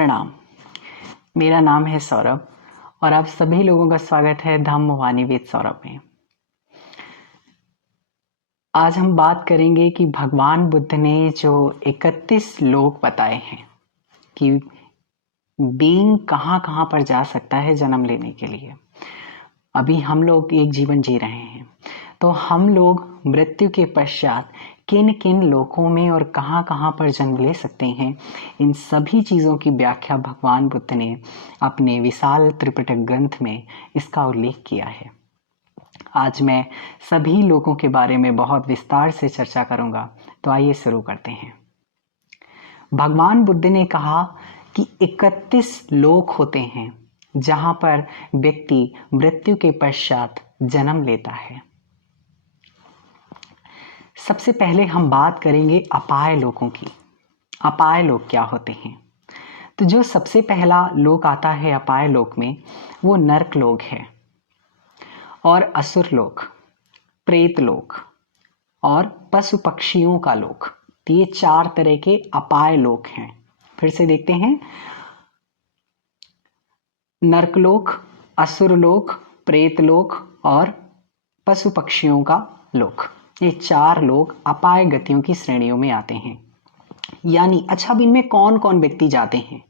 प्रणाम। मेरा नाम है सौरभ और आप सभी लोगों का स्वागत है धम्मवाणी विद सौरभ में। आज हम बात करेंगे कि भगवान बुद्ध ने जो 31 लोक बताए हैं कि बीइंग कहाँ कहाँ पर जा सकता है जन्म लेने के लिए। अभी हम लोग एक जीवन जी रहे हैं, तो हम लोग मृत्यु के पश्चात किन किन लोकों में और कहाँ कहाँ पर जन्म ले सकते हैं, इन सभी चीज़ों की व्याख्या भगवान बुद्ध ने अपने विशाल त्रिपिटक ग्रंथ में इसका उल्लेख किया है। आज मैं सभी लोकों के बारे में बहुत विस्तार से चर्चा करूंगा, तो आइए शुरू करते हैं। भगवान बुद्ध ने कहा कि 31 लोक होते हैं जहां पर व्यक्ति मृत्यु के पश्चात जन्म लेता है। सबसे पहले हम बात करेंगे अपाय लोकों की। अपाय लोक क्या होते हैं? तो जो सबसे पहला लोक आता है अपाय लोक में, वो नरक लोक है, और असुर लोक, प्रेत लोक और पशु पक्षियों का लोक। तो ये 4 तरह के अपाय लोक हैं। फिर से देखते हैं, नरकलोक, असुर लोक, प्रेत लोक और पशु पक्षियों का लोक। ये 4 लोक अपाय गतियों की श्रेणियों में आते हैं। यानी अच्छा, अब इनमें कौन कौन व्यक्ति जाते हैं?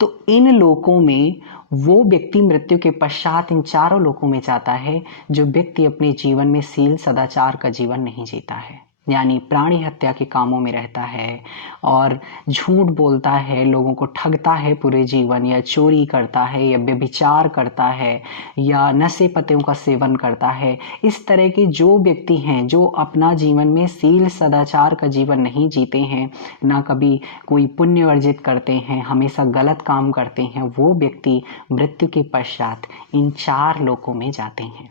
तो इन लोकों में वो व्यक्ति मृत्यु के पश्चात इन 4 लोकों में जाता है जो व्यक्ति अपने जीवन में शील सदाचार का जीवन नहीं जीता है, यानी प्राणी हत्या के कामों में रहता है और झूठ बोलता है, लोगों को ठगता है पूरे जीवन, या चोरी करता है, या व्यभिचार करता है, या नशे पत्तियों का सेवन करता है। इस तरह के जो व्यक्ति हैं जो अपना जीवन में शील सदाचार का जीवन नहीं जीते हैं, ना कभी कोई पुण्य अर्जित करते हैं, हमेशा गलत काम करते हैं, वो व्यक्ति मृत्यु के पश्चात इन 4 लोकों में जाते हैं।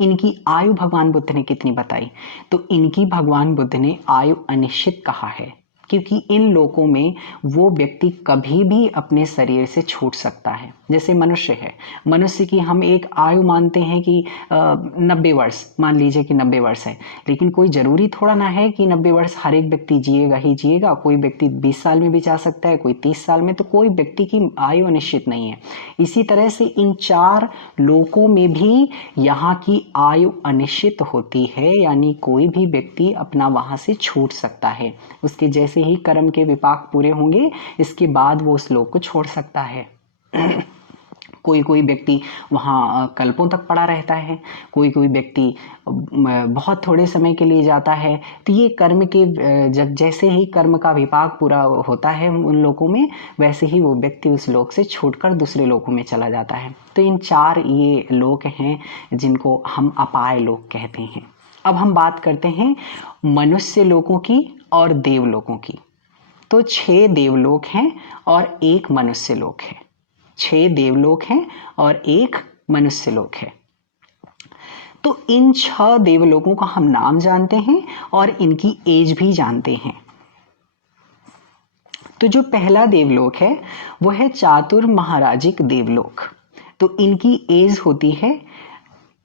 इनकी आयु भगवान बुद्ध ने कितनी बताई? तो इनकी भगवान बुद्ध ने आयु अनिश्चित कहा है, क्योंकि इन लोकों में वो व्यक्ति कभी भी अपने शरीर से छूट सकता है। जैसे मनुष्य है, मनुष्य की हम एक आयु मानते हैं कि 90 वर्ष, मान लीजिए कि 90 वर्ष है, लेकिन कोई जरूरी थोड़ा ना है कि 90 वर्ष हर एक व्यक्ति जिएगा ही जिएगा। कोई व्यक्ति 20 साल में भी जा सकता है, कोई 30 साल में, तो कोई व्यक्ति की आयु अनिश्चित नहीं है। इसी तरह से इन 4 लोकों में भी यहाँ की आयु अनिश्चित होती है, यानी कोई भी व्यक्ति अपना वहां से छूट सकता है। उसके जैसे ही कर्म के विपाक पूरे होंगे, इसके बाद वो उस लोक को छोड़ सकता है। कोई कोई व्यक्ति वहाँ कल्पों तक पड़ा रहता है, कोई कोई व्यक्ति बहुत थोड़े समय के लिए जाता है। तो ये कर्म के जब जैसे ही कर्म का विपाक पूरा होता है उन लोगों में, वैसे ही वो व्यक्ति उस लोक से छूटकर दूसरे लोकों में चला जाता है। तो इन 4 ये लोक हैं जिनको हम अपाय लोक कहते हैं। अब हम बात करते हैं मनुष्य लोकों की और देवलोकों की। तो 6 देवलोक हैं और 1 मनुष्य लोक है। 6 देवलोक हैं और 1 मनुष्य लोक है। तो इन 6 देवलोकों का हम नाम जानते हैं और इनकी एज भी जानते हैं। तो जो पहला देवलोक है वो है चातुर महाराजिक देवलोक। तो इनकी एज होती है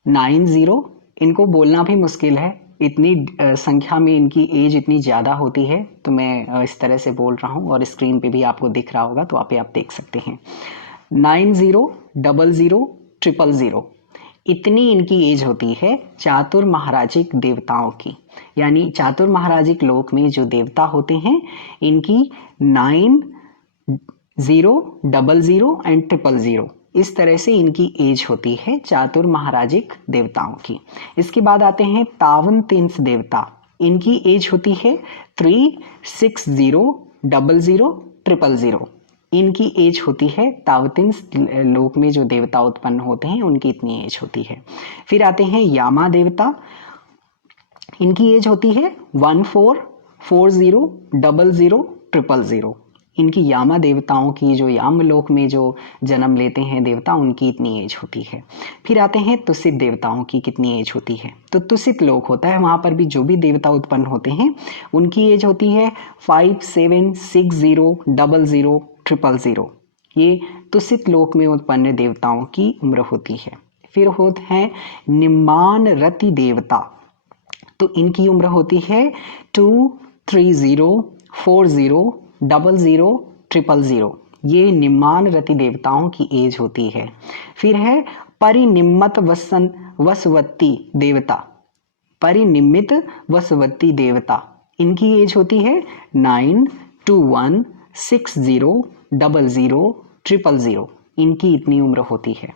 90। इनको बोलना भी मुश्किल है, इतनी संख्या में इनकी एज इतनी ज़्यादा होती है, तो मैं इस तरह से बोल रहा हूँ और स्क्रीन पे भी आपको दिख रहा होगा, तो आप देख सकते हैं 90, 00, 000 इतनी इनकी एज होती है चातुर महाराजिक देवताओं की। यानी चातुर महाराजिक लोक में जो देवता होते हैं, इनकी 9, 0, 00 एंड 000 इस तरह से इनकी एज होती है चातुर महाराजिक देवताओं की। इसके बाद आते हैं तावन तिंस देवता। इनकी एज होती है 3, 6, 0, 00, 000। इनकी एज होती है तावतिंस लोक में जो देवता उत्पन्न होते हैं उनकी इतनी एज होती है। फिर आते हैं यामा देवता। इनकी एज होती है 14, 40, 00, 000। इनकी यामा देवताओं की, जो याम लोक में जो जन्म लेते हैं देवता, उनकी इतनी एज होती है। फिर आते हैं तुसित देवताओं की कितनी एज होती है। तो तुसित लोक होता है, वहां पर भी जो भी देवता उत्पन्न होते हैं उनकी एज होती है 5, 7, 6, 0, 00, 000। ये तुसित लोक में उत्पन्न देवताओं की उम्र होती है। फिर होते हैं निम्मान रति देवता। तो इनकी उम्र होती है 2, 30, 40, 00, 000। ये निम्मान रति देवताओं की एज होती है। फिर है परिनिम्मत वसवती देवता, परिनिम्मित वसवती देवता, इनकी एज होती है 92160000000, इनकी इतनी उम्र होती है।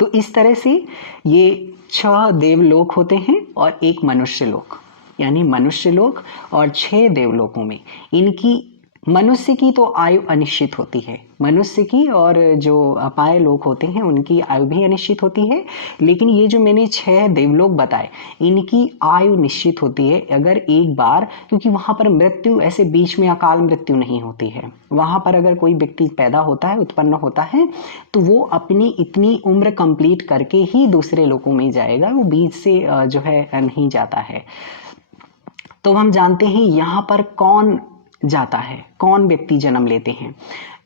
तो इस तरह से ये 6 देवलोक होते हैं और एक मनुष्य लोक, यानी मनुष्य लोक और 6 देवलोकों में इनकी, मनुष्य की तो आयु अनिश्चित होती है, मनुष्य की और जो अपाय लोक होते हैं उनकी आयु भी अनिश्चित होती है, लेकिन ये जो मैंने 6 देवलोक बताए इनकी आयु निश्चित होती है। अगर एक बार, क्योंकि वहां पर मृत्यु ऐसे बीच में अकाल मृत्यु नहीं होती है, वहां पर अगर कोई व्यक्ति पैदा होता है, उत्पन्न होता है, तो वो अपनी इतनी उम्र कंप्लीट करके ही दूसरे लोकों में जाएगा, वो बीच से जो है नहीं जाता है। तो हम जानते हैं यहाँ पर कौन जाता है, कौन व्यक्ति जन्म लेते हैं।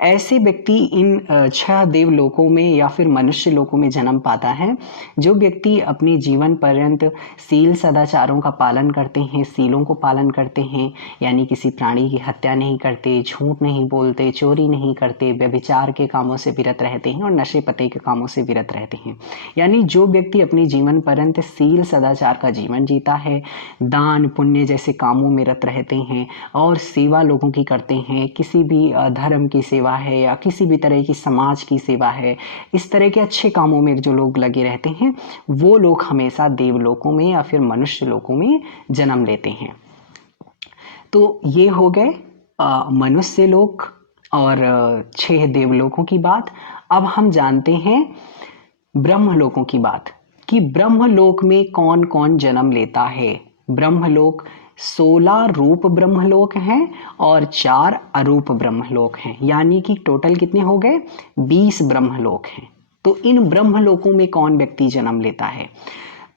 ऐसे व्यक्ति इन 6 देवलोकों में या फिर मनुष्य लोकों में जन्म पाता है जो व्यक्ति अपने जीवन पर्यंत सील सदाचारों का पालन करते हैं, सीलों को पालन करते हैं, यानी किसी प्राणी की हत्या नहीं करते, झूठ नहीं बोलते, चोरी नहीं करते, व्यभिचार के कामों से विरत रहते हैं और नशे पते के कामों से विरत रहते हैं। यानी जो व्यक्ति अपने जीवन पर्यंत सील सदाचार का जीवन जीता है, दान पुण्य जैसे कामों में रत रहते हैं और सेवा लोगों की करते हैं, किसी भी धर्म की सेवा है या किसी भी तरह की समाज की सेवा है, इस तरह के अच्छे कामों में जो लोग लगे रहते हैं, वो लोग हमेशा देवलोकों में या फिर मनुष्य लोकों में जन्म लेते हैं। तो ये हो गए मनुष्य लोक और 6 देवलोकों की बात। अब हम जानते हैं ब्रह्मलोकों की बात, कि ब्रह्मलोक में कौन कौन जन्म लेता है। ब्रह्मलोक 16 रूप ब्रह्मलोक हैं और 4 अरूप ब्रह्मलोक हैं, यानी कि टोटल कितने हो गए, 20 ब्रह्मलोक हैं। तो इन ब्रह्मलोकों में कौन व्यक्ति जन्म लेता है,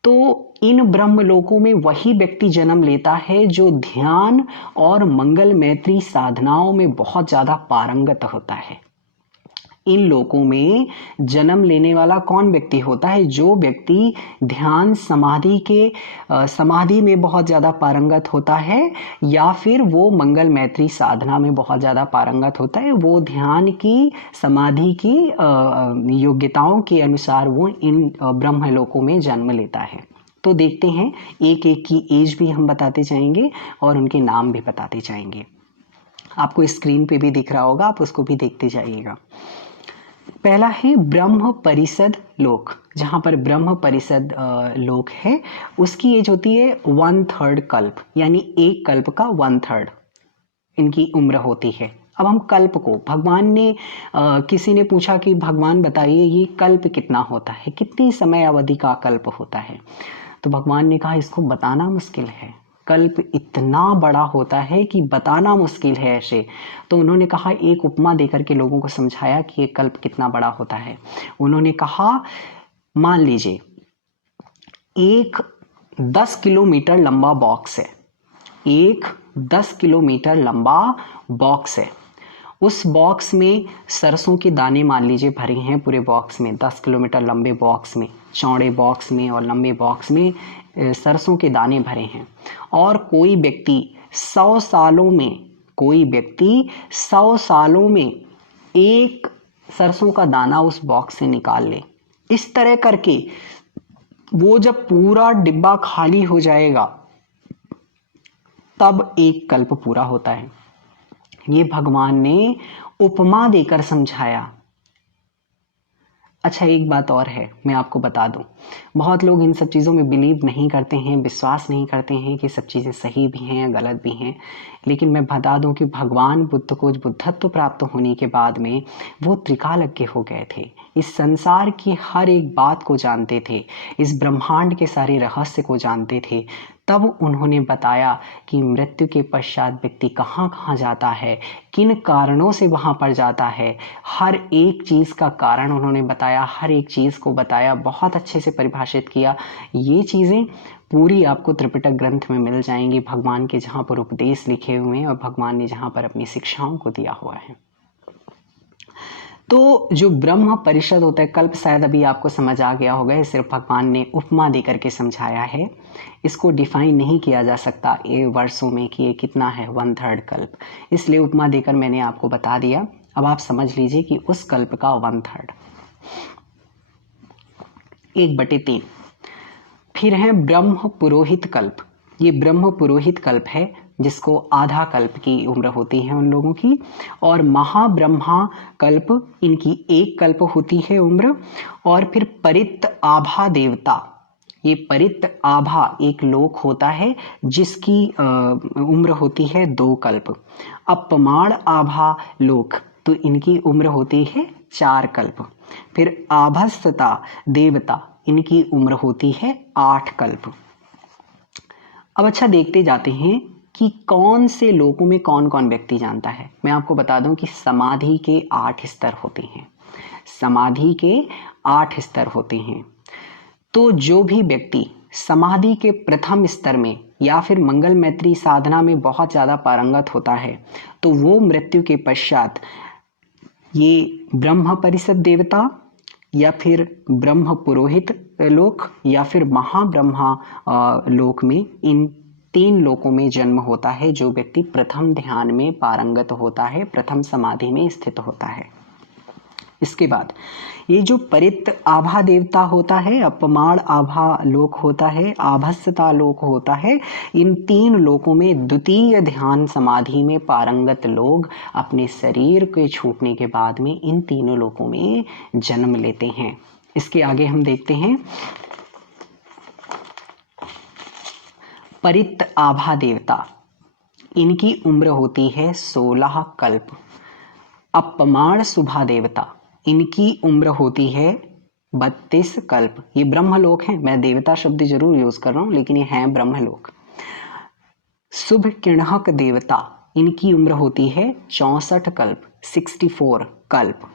तो इन ब्रह्मलोकों में वही व्यक्ति जन्म लेता है जो ध्यान और मंगल मैत्री साधनाओं में बहुत ज्यादा पारंगत होता है। इन लोकों में जन्म लेने वाला कौन व्यक्ति होता है, जो व्यक्ति ध्यान समाधि में बहुत ज़्यादा पारंगत होता है या फिर वो मंगल मैत्री साधना में बहुत ज़्यादा पारंगत होता है, वो ध्यान की समाधि की योग्यताओं के अनुसार वो इन ब्रह्मलोकों में जन्म लेता है। तो देखते हैं, एक एक की एज भी हम बताते जाएंगे और उनके नाम भी बताते जाएंगे। आपको स्क्रीन पे भी दिख रहा होगा, आप उसको भी देखते जाइएगा। पहला है ब्रह्म परिषद लोक। जहां पर ब्रह्म परिषद लोक है उसकी एज होती है 1/3 कल्प, यानी एक कल्प का 1/3 इनकी उम्र होती है। अब हम कल्प को, भगवान ने किसी ने पूछा कि भगवान बताइए ये कल्प कितना होता है, कितनी समय अवधि का कल्प होता है, तो भगवान ने कहा इसको बताना मुश्किल है, कल्प इतना बड़ा होता है कि बताना मुश्किल है ऐसे। तो उन्होंने कहा, एक उपमा देकर के लोगों को समझाया कि ये कल्प कितना बड़ा होता है। उन्होंने कहा, मान लीजिए एक 10 किलोमीटर लंबा बॉक्स है, एक 10 किलोमीटर लंबा बॉक्स है। उस बॉक्स में सरसों के दाने मान लीजिए भरे हैं पूरे बॉक्स में, 10 किलोमीटर लंबे बॉक्स में, चौड़े बॉक्स में और लंबे बॉक्स में सरसों के दाने भरे हैं। और कोई व्यक्ति 100 सालों में एक सरसों का दाना उस बॉक्स से निकाल ले, इस तरह करके वो जब पूरा डिब्बा खाली हो जाएगा तब एक कल्प पूरा होता है। ये भगवान ने उपमा देकर समझाया। अच्छा, एक बात और है, मैं आपको बता दूं, बहुत लोग इन सब चीज़ों में बिलीव नहीं करते हैं, विश्वास नहीं करते हैं कि सब चीज़ें सही भी हैं या गलत भी हैं, लेकिन मैं बता दूं कि भगवान बुद्ध को बुद्धत्व प्राप्त होने के बाद में वो त्रिकालज्ञ हो गए थे, इस संसार की हर एक बात को जानते थे, इस ब्रह्मांड के सारे रहस्य को जानते थे। तब उन्होंने बताया कि मृत्यु के पश्चात व्यक्ति कहाँ कहाँ जाता है, किन कारणों से वहाँ पर जाता है, हर एक चीज़ का कारण उन्होंने बताया, हर एक चीज़ को बताया, बहुत अच्छे से परिभाषित किया। ये चीज़ें पूरी आपको त्रिपिटक ग्रंथ में मिल जाएंगी, भगवान के जहाँ पर उपदेश लिखे हुए हैं और भगवान ने जहाँ पर अपनी शिक्षाओं को दिया हुआ है। तो जो ब्रह्म परिषद होता है, कल्प शायद अभी आपको समझ आ गया होगा, सिर्फ भगवान ने उपमा देकर के समझाया है, इसको डिफाइन नहीं किया जा सकता ये वर्षों में कि ये कितना है 1/3 कल्प, इसलिए उपमा देकर मैंने आपको बता दिया। अब आप समझ लीजिए कि उस कल्प का 1/3, 1/3। फिर है ब्रह्म पुरोहित कल्प। ये ब्रह्म पुरोहित कल्प है जिसको आधा कल्प की उम्र होती है उन लोगों की। और महाब्रह्मा कल्प, इनकी 1 कल्प होती है उम्र। और फिर परित आभा देवता, ये परित आभा एक लोक होता है जिसकी उम्र होती है 2 कल्प। अपमाण आभा लोक, तो इनकी उम्र होती है 4 कल्प। फिर आभस्तता देवता, इनकी उम्र होती है 8 कल्प। अब अच्छा, देखते जाते हैं कि कौन से लोकों में कौन कौन व्यक्ति जानता है। मैं आपको बता दूं कि समाधि के 8 स्तर होते हैं। समाधि के 8 स्तर होते हैं। तो जो भी व्यक्ति समाधि के प्रथम स्तर में या फिर मंगल मैत्री साधना में बहुत ज़्यादा पारंगत होता है, तो वो मृत्यु के पश्चात ये ब्रह्म परिषद देवता या फिर ब्रह्म पुरोहित लोक या फिर महाब्रह्मा लोक में, इन 3 लोकों में जन्म होता है जो व्यक्ति प्रथम ध्यान में पारंगत होता है, प्रथम समाधि में स्थित होता है। इसके बाद ये जो परित आभा देवता होता है, अपमाण आभा लोक होता है, आभस्यता लोक होता है, इन 3 लोकों में द्वितीय ध्यान समाधि में पारंगत लोग अपने शरीर के छूटने के बाद में इन तीनों लोकों में जन्म लेते हैं। इसके आगे हम देखते हैं परित आभा देवता, इनकी उम्र होती है 16 कल्प। अपमाण शुभा देवता, इनकी उम्र होती है 32 कल्प। ये ब्रह्मलोक है, मैं देवता शब्द जरूर यूज कर रहा हूं लेकिन ये हैं ब्रह्मलोक। शुभ किणहक देवता, इनकी उम्र होती है 64 कल्प, 64 कल्प।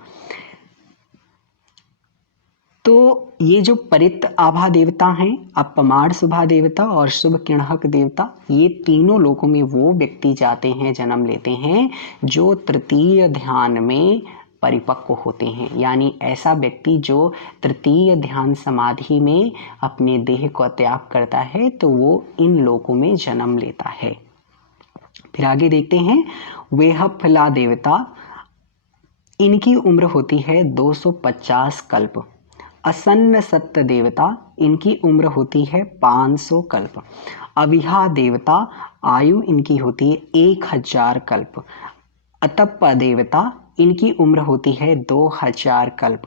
तो ये जो परित आभा देवता हैं, अपमाण शुभा देवता और शुभ किणहक देवता, ये तीनों लोकों में वो व्यक्ति जाते हैं, जन्म लेते हैं जो तृतीय ध्यान में परिपक्व होते हैं। यानी ऐसा व्यक्ति जो तृतीय ध्यान समाधि में अपने देह को त्याग करता है तो वो इन लोकों में जन्म लेता है। फिर आगे देखते हैं वेहफला देवता, इनकी उम्र होती है 250 कल्प। असन्न सत्य देवता, इनकी उम्र होती है 500 कल्प। अविहा देवता, आयु इनकी होती है 1000 कल्प। अतप्पा देवता, इनकी उम्र होती है 2000 कल्प।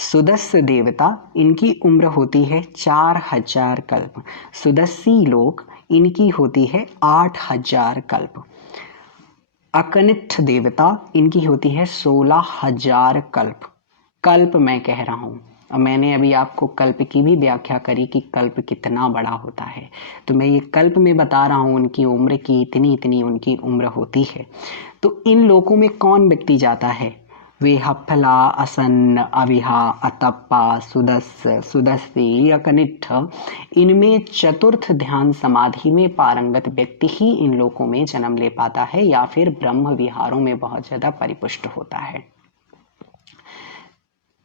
सुदस्य देवता, इनकी उम्र होती है 4000 कल्प। सुदस्सी लोक, इनकी होती है 8000 कल्प। अकनिष्ठ देवता, इनकी होती है 16000 कल्प। कल्प मैं कह रहा हूं, मैंने अभी आपको कल्प की भी व्याख्या करी कि कल्प कितना बड़ा होता है, तो मैं ये कल्प में बता रहा हूं उनकी उम्र की इतनी इतनी उनकी उम्र होती है। तो इन लोकों में कौन व्यक्ति जाता है? वे हफला, असन्न, अविहा, अतप्पा, सुदस्य, सुदस्सी, अकनिष्ठ, इनमें चतुर्थ ध्यान समाधि में पारंगत व्यक्ति ही इन लोकों में जन्म ले पाता है या फिर ब्रह्म विहारों में बहुत ज्यादा परिपुष्ट होता है।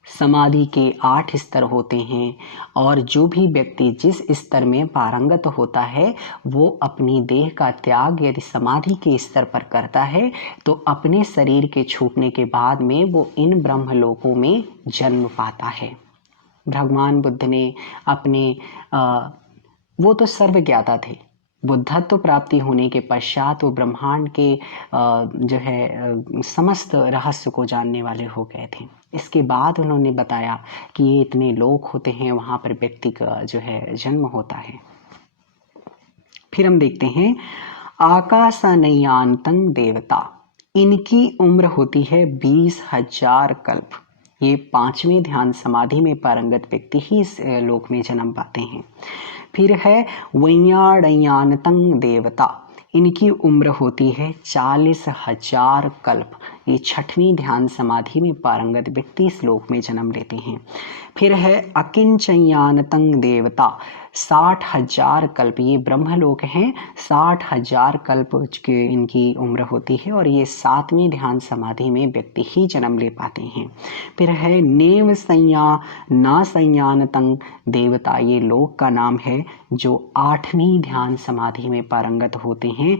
समाधि के 8 स्तर होते हैं और जो भी व्यक्ति जिस स्तर में पारंगत होता है वो अपनी देह का त्याग यदि समाधि के स्तर पर करता है तो अपने शरीर के छूटने के बाद में वो इन ब्रह्मलोकों में जन्म पाता है। भगवान बुद्ध ने अपने वो तो सर्वज्ञाता थे, बुद्धत्व प्राप्ति होने के पश्चात वो ब्रह्मांड के जो है समस्त रहस्य को जानने वाले हो गए थे। इसके बाद उन्होंने बताया कि ये इतने लोक होते हैं, वहां पर व्यक्ति का जो है जन्म होता है। फिर हम देखते हैं आकाशनयान्तं देवता, इनकी उम्र होती है 20,000 कल्प। ये 5वें ध्यान समाधि में पारंगत व्यक्ति ही इस लोक में जन्म पाते हैं। फिर है वैयाडयानतं देवता, इनकी उम्र होती है 40,000 कल्प। ये 6वीं ध्यान समाधि में पारंगत व्यक्ति इस लोक में जन्म लेते हैं। फिर है अकिंचयानतं देवता, 60,000 कल्प। ये ब्रह्मलोक हैं, 60,000 कल्प के इनकी उम्र होती है और ये 7वीं ध्यान समाधि में व्यक्ति ही जन्म ले पाते हैं। फिर है नेव संयानतं देवता, ये लोक का नाम है जो 8वीं ध्यान समाधि में पारंगत होते हैं।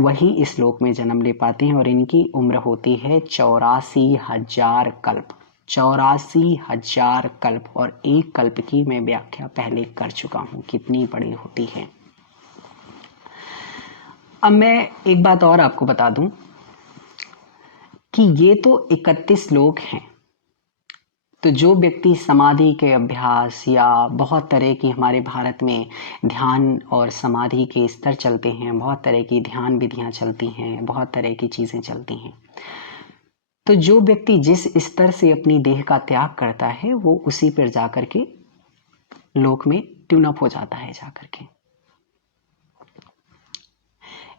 वही इस लोक में जन्म ले पाते हैं और इनकी उम्र होती है 84,000 कल्प। 84,000 कल्प, और एक कल्प की मैं व्याख्या पहले कर चुका हूं कितनी बड़ी होती है। अब मैं एक बात और आपको बता दूं कि ये तो 31 लोक हैं। तो जो व्यक्ति समाधि के अभ्यास या बहुत तरह की, हमारे भारत में ध्यान और समाधि के स्तर चलते हैं, बहुत तरह की ध्यान विधियां चलती हैं, बहुत तरह की चीजें चलती हैं, तो जो व्यक्ति जिस स्तर से अपनी देह का त्याग करता है वो उसी पर जाकर के लोक में ट्यून अप हो जाता है जाकर के।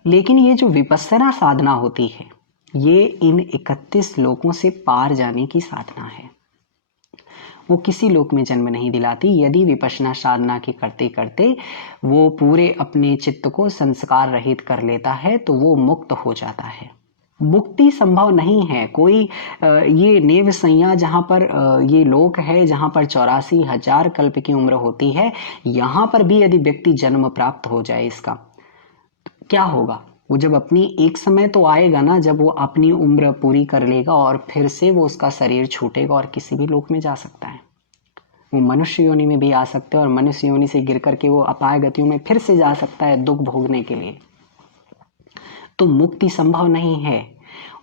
लेकिन ये जो विपस्सना साधना होती है, ये इन 31 लोकों से पार जाने की साधना है। वो किसी लोक में जन्म नहीं दिलाती। यदि विपश्यना साधना के करते करते वो पूरे अपने चित्त को संस्कार रहित कर लेता है तो वो मुक्त हो जाता है। मुक्ति संभव नहीं है। कोई ये नेव संज्ञा जहाँ पर ये लोक है जहाँ पर 84,000 कल्प की उम्र होती है, यहाँ पर भी यदि व्यक्ति जन्म प्राप्त हो जाए, इसका क्या होगा? वो जब अपनी, एक समय तो आएगा ना जब वो अपनी उम्र पूरी कर लेगा और फिर से वो उसका शरीर छूटेगा और किसी भी लोक में जा सकता है। वो मनुष्य योनि में भी आ सकते हैं और मनुष्य योनि से गिर करके वो अपाय गतियों में फिर से जा सकता है दुख भोगने के लिए। तो मुक्ति संभव नहीं है।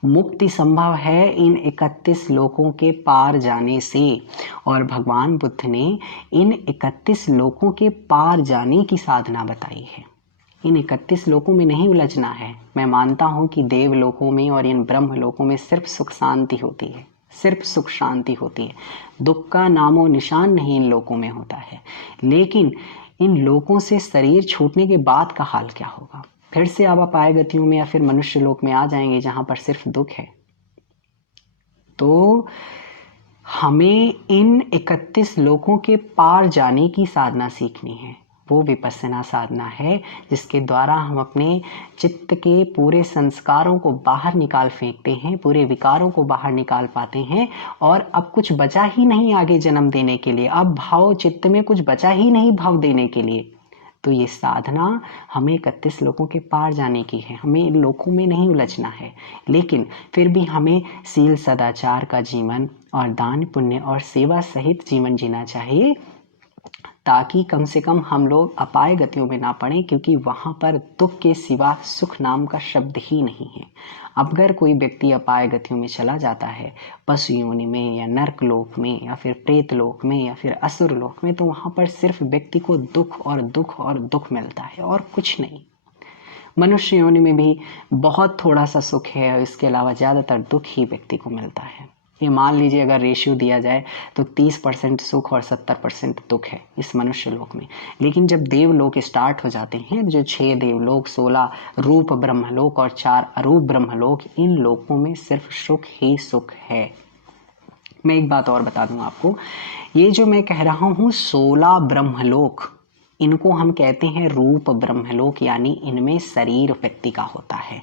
मुक्ति संभव है इन 31 लोकों के पार जाने से। और भगवान बुद्ध ने इन 31 लोकों के पार जाने की साधना बताई है। इन 31 लोकों में नहीं उलझना है। मैं मानता हूं कि देव लोकों में और इन ब्रह्म लोकों में सिर्फ सुख शांति होती है, सिर्फ सुख शांति होती है। दुख का नामो निशान नहीं इन लोकों में होता है। लेकिन इन लोकों से शरीर छूटने के बाद का हाल क्या होगा? फिर से आप अपाय गतियों में या फिर मनुष्य लोक में आ जाएंगे जहां पर सिर्फ दुख है। तो हमें इन 31 लोकों के पार जाने की साधना सीखनी है। वो विपस्सना साधना है जिसके द्वारा हम अपने चित्त के पूरे संस्कारों को बाहर निकाल फेंकते हैं, पूरे विकारों को बाहर निकाल पाते हैं और अब कुछ बचा ही नहीं आगे जन्म देने के लिए। अब भाव चित्त में कुछ बचा ही नहीं भाव देने के लिए। तो ये साधना हमें 31 लोकों के पार जाने की है। हमें इन लोकों में नहीं उलझना है, लेकिन फिर भी हमें सील सदाचार का जीवन और दान पुण्य और सेवा सहित जीवन जीना चाहिए, ताकि कम से कम हम लोग अपाय गतियों में ना पड़ें, क्योंकि वहां पर दुख के सिवा सुख नाम का शब्द ही नहीं है। अगर कोई व्यक्ति अपाय गतियों में चला जाता है, पशु योनि में या नरक लोक में या फिर प्रेत लोक में या फिर असुर लोक में, तो वहां पर सिर्फ व्यक्ति को दुख और दुख और दुख मिलता है और कुछ नहीं। मनुष्य योनि में भी बहुत थोड़ा सा सुख है और इसके अलावा ज्यादातर दुख ही व्यक्ति को मिलता है। ये मान लीजिए अगर रेशियो दिया जाए तो 30% सुख और 70% दुख है इस मनुष्य लोक में। लेकिन जब देवलोक स्टार्ट हो जाते हैं, जो 6 देवलोक, 16 रूप ब्रह्मलोक और 4 अरूप ब्रह्मलोक, इन लोकों में सिर्फ सुख ही सुख है। मैं एक बात और बता दूं आपको, ये जो मैं कह रहा हूं 16 ब्रह्मलोक, इनको हम कहते हैं रूप ब्रह्मलोक, यानी इनमें शरीर व्यक्ति का होता है।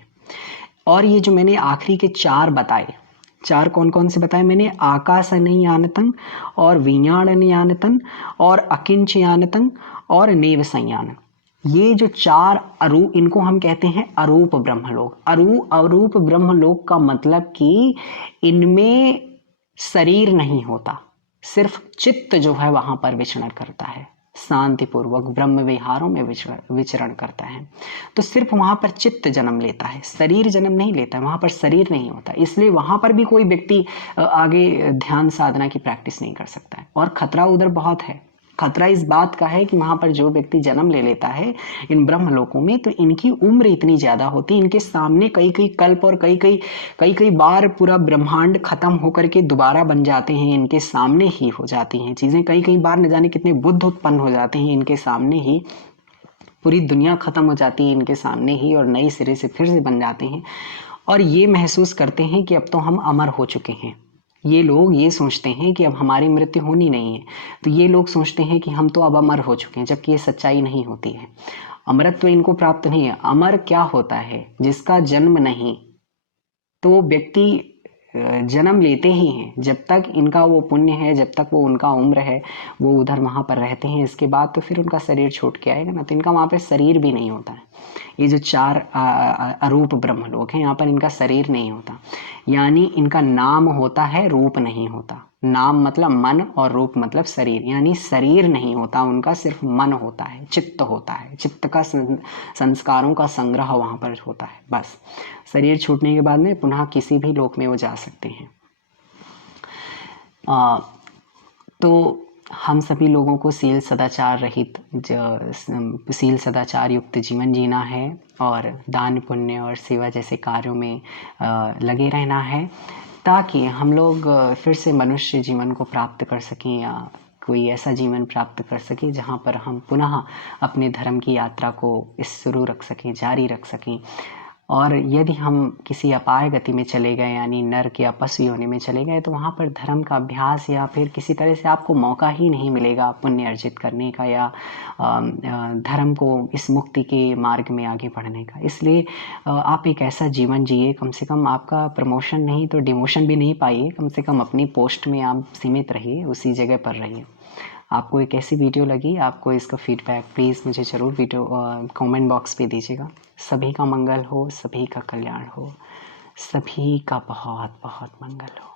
और ये जो मैंने आखिरी के 4 बताए, 4 कौन कौन से बताए मैंने? आकाशनयानतन और विज्ञानयानतन और अकिंचयानतन और नेव संयान। ये जो 4 अरूप, इनको हम कहते हैं अरूप ब्रह्मलोक। अरूप ब्रह्मलोक का मतलब कि इनमें शरीर नहीं होता, सिर्फ चित्त जो है वहां पर विचरण करता है, शांतिपूर्वक ब्रह्म विहारों में विचरण करता है। तो सिर्फ वहां पर चित्त जन्म लेता है, शरीर जन्म नहीं लेता है, वहां पर शरीर नहीं होता। इसलिए वहां पर भी कोई व्यक्ति आगे ध्यान साधना की प्रैक्टिस नहीं कर सकता है। और खतरा उधर बहुत है। खतरा इस बात का है कि वहां पर जो व्यक्ति जन्म ले लेता है इन ब्रह्म लोकों में, तो इनकी उम्र इतनी ज्यादा होती है, इनके सामने कई कई कल्प और कई बार पूरा ब्रह्मांड खत्म होकर के दोबारा बन जाते हैं, इनके सामने ही हो जाती हैं चीजें। कई बार न जाने कितने बुद्ध उत्पन्न हो जाते हैं इनके सामने ही, पूरी दुनिया खत्म हो जाती है इनके सामने ही और नई सिरे से फिर से बन जाते हैं। और ये महसूस करते हैं कि अब तो हम अमर हो चुके हैं। ये लोग ये सोचते हैं कि अब हमारी मृत्यु होनी नहीं है, तो ये लोग सोचते हैं कि हम तो अब अमर हो चुके हैं, जबकि ये सच्चाई नहीं होती है। अमरत्व इनको प्राप्त नहीं है। अमर क्या होता है? जिसका जन्म नहीं। तो वो व्यक्ति जन्म लेते ही हैं। जब तक इनका वो पुण्य है, जब तक वो उनका उम्र है, वो उधर वहाँ पर रहते हैं। इसके बाद तो फिर उनका शरीर छूट के आएगा ना, तो इनका वहाँ पे शरीर भी नहीं होता है। ये जो 4 अरूप ब्रह्मलोक हैं, यहाँ पर इनका शरीर नहीं होता, यानी इनका नाम होता है, रूप नहीं होता। नाम मतलब मन और रूप मतलब शरीर, यानी शरीर नहीं होता उनका, सिर्फ मन होता है, चित्त होता है। चित्त का संस्कारों का संग्रह वहाँ पर होता है, बस। शरीर छूटने के बाद में पुनः किसी भी लोक में वो जा सकते हैं। तो हम सभी लोगों को शील सदाचार रहित, शील सदाचार युक्त जीवन जीना है और दान पुण्य और सेवा जैसे कार्यों में लगे रहना है, ताकि हम लोग फिर से मनुष्य जीवन को प्राप्त कर सकें, या कोई ऐसा जीवन प्राप्त कर सकें जहाँ पर हम पुनः अपने धर्म की यात्रा को शुरू रख सकें, जारी रख सकें। और यदि हम किसी अपाय गति में चले गए, यानी नर्क या पशु योनि में चले गए, तो वहाँ पर धर्म का अभ्यास या फिर किसी तरह से आपको मौका ही नहीं मिलेगा पुण्य अर्जित करने का, या धर्म को इस मुक्ति के मार्ग में आगे बढ़ने का। इसलिए आप एक ऐसा जीवन जिए, कम से कम आपका प्रमोशन नहीं तो डिमोशन भी नहीं पाइए, कम से कम अपनी पोस्ट में आप सीमित रहिए, उसी जगह पर रहिए। आपको एक ऐसी वीडियो लगी, आपको इसका फीडबैक प्लीज़ मुझे ज़रूर वीडियो कमेंट बॉक्स पे दीजिएगा। सभी का मंगल हो, सभी का कल्याण हो, सभी का बहुत बहुत मंगल हो।